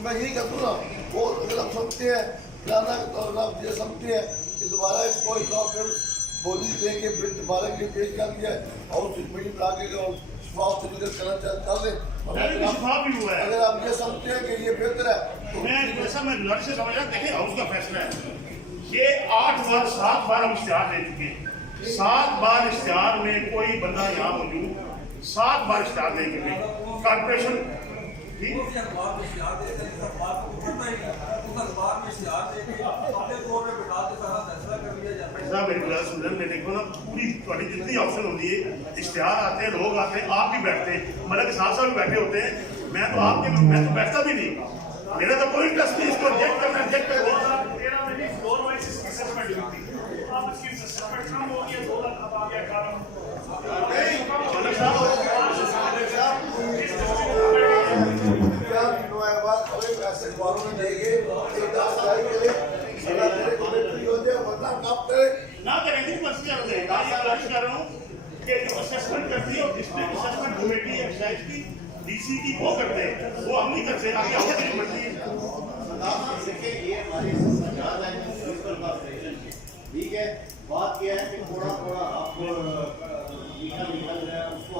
मैं यही कहता हूँ ना, वो अगर आप समझते हैं फलाना और आप ये समझते हैं कि दोबारा इसको फिर बोली दे के फिर दोबारा के पेश कर दिया और मीटिंग बना के और शिफाफ तरीके से करना कर दें। अगर आप ये समझते हैं कि ये बेहतर है तो मैं जैसा मैं लड़ से समझा, देखिए हाउस का फैसला है, ये 8 बार 7 बार हम इश्तिहार दे चुके हैं, 7 बार इश्तिहार में कोई बंदा यहाँ मौजूद 7 बार इश्तिहार दे चुके हैं कारपोरेशन देखो ना, पूरी जितनी ऑप्शन होती है, इश्तिहार आते हैं, लोग आते हैं, आप भी बैठते हैं, मतलब के साथ साथ भी बैठे होते हैं। मैं तो बैठता भी नहीं, मेरा तो कोई इंटरेस्ट नहीं इसको रिजेक्ट करना, रिजेक्ट कर देना। ना करें नहीं, बस क्या होता है, कोशिश कर रहा हूँ कि जो असेसमेंट करती है और डिस्ट्रिक्ट असेसमेंट कमेटी एक्साइज की डीसी की वो करते हैं, वो हम नहीं करते, आगे आउटरीच बढ़ती है। ये हमारी संचार है म्युनिसिपल कॉर्पोरेशन की, ठीक है। बात यह है कि थोड़ा थोड़ा आप मीठा निकल रहा है उसको